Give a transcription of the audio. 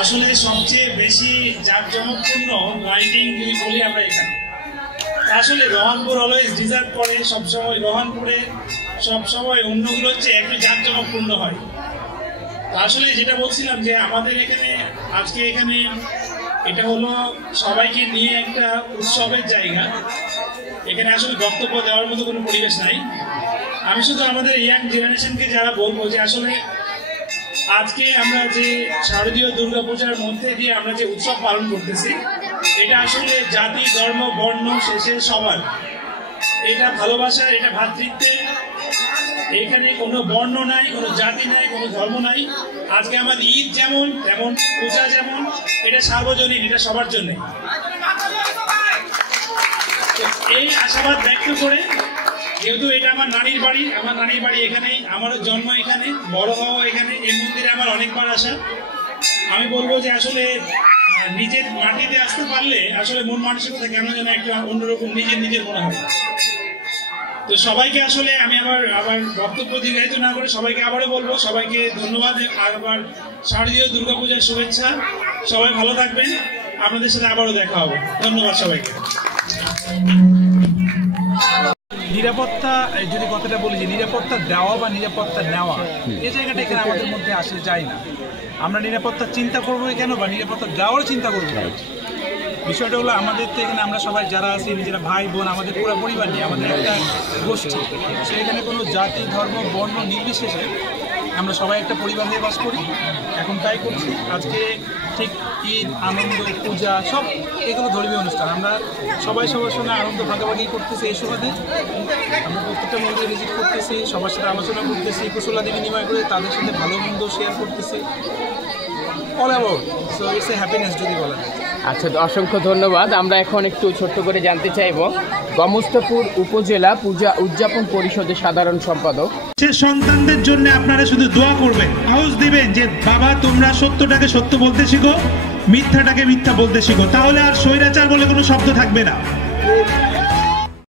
আসলে সবচেয়ে বেশি জাঁকজমকপূর্ণ লাইটিং যদি বলি আমরা এখানে, আসলে রহনপুর অলওয়েজ ডিজার্ভ করে সবসময়, রহনপুরে সবসময় অন্যগুলো হচ্ছে একটু জাঁকজমকপূর্ণ হয়। আসলে যেটা বলছিলাম যে আমাদের এখানে আজকে এখানে এটা হলো সবাইকে নিয়ে একটা উৎসবের জায়গা, এখানে আসলে বক্তব্য দেওয়ার মতো কোনো পরিবেশ নাই। আমি শুধু আমাদের ইয়াং জেনারেশনকে যারা বলবো যে আসলে আজকে আমরা যে শারদীয় দুর্গাপূজার মধ্যে দিয়ে আমরা যে উৎসব পালন করতেছি, এটা আসলে জাতি ধর্ম বর্ণ শেষে সবার, এটা ভালোবাসার, এটা ভ্রাতৃত্বের, এখানে কোনো বর্ণ নাই, কোনো জাতি নাই, কোনো ধর্ম নাই। আজকে আমাদের ঈদ যেমন তেমন পূজা যেমন, এটা সার্বজনীন, এটা সবার জন্য। এই আশাবাদ ব্যক্ত করে, যেহেতু এটা আমার নানির বাড়ি, আমার নানির বাড়ি এখানেই, আমারও জন্ম এখানে, বড় হওয়া এখানে, এই মন্দিরে আমার অনেকবার আসা। আমি বলবো যে আসলে নিজের মাটিতে আসতে পারলে আসলে মন মানসিকতা কেন যেন একটা অন্যরকম নিজের মনে হয়। তো সবাইকে আসলে আমি আবার বক্তব্য দীর্ঘায়িত না করে সবাইকে আবারও বলবো, সবাইকে ধন্যবাদ, আবার শারদীয় দুর্গাপূজার শুভেচ্ছা। সবাই ভালো থাকবেন, আপনাদের সাথে আবারও দেখা হবে। ধন্যবাদ সবাইকে। নিরাপত্তা যদি কথাটা বলি, যে নিরাপত্তা দেওয়া বা নিরাপত্তা নেওয়া, এই জায়গাটা এখানে আমাদের মধ্যে আসলে যায় না। আমরা নিরাপত্তা চিন্তা করবো কেন বা নিরাপত্তা দেওয়ার চিন্তা করবো। বিষয়টা হলো আমাদের তো এখানে আমরা সবাই যারা আছি, নিজেরা ভাই বোন, আমাদের পুরো পরিবার নিয়ে আমাদের একটা গোষ্ঠী, সেখানে কোনো জাতি ধর্ম বর্ণ নির্বিশেষে আমরা সবাই একটা পরিবার হয়ে বাস করি, এখন তাই করছি। আজকে ঠিক ঈদ, আনন্দ, পূজা সব এগুলো ধর্মীয় অনুষ্ঠান, আমরা সবাই সবার সঙ্গে আনন্দ ভাগাভাগি করতেছি। এই সুবাদে আমরা প্রত্যেকটা মন্দিরে ভিজিট করতেছি, সবার সাথে আলোচনা করতেছি, কুশলাদি বিনিময় করে তাদের সাথে ভালো মন্দ শেয়ার করতেছি, all about. So it's a happiness যদি বলা যায়। আচ্ছা, অসংখ্য ধন্যবাদ। আমরা এখন একটু ছোট্ট করে জানতে চাইব, গমস্তাপুর উপজেলা পূজা উদযাপন পরিষদের সাধারণ সম্পাদক। সন্তানদের জন্য আপনারা শুধু দোয়া করবেন, সাহস দিবেন যে বাবা তোমরা সত্যটাকে সত্য বলতে শিখো, মিথ্যাটাকে মিথ্যা বলতে শিখো, তাহলে আর স্বৈরাচার বলে কোনো শব্দ থাকবে না।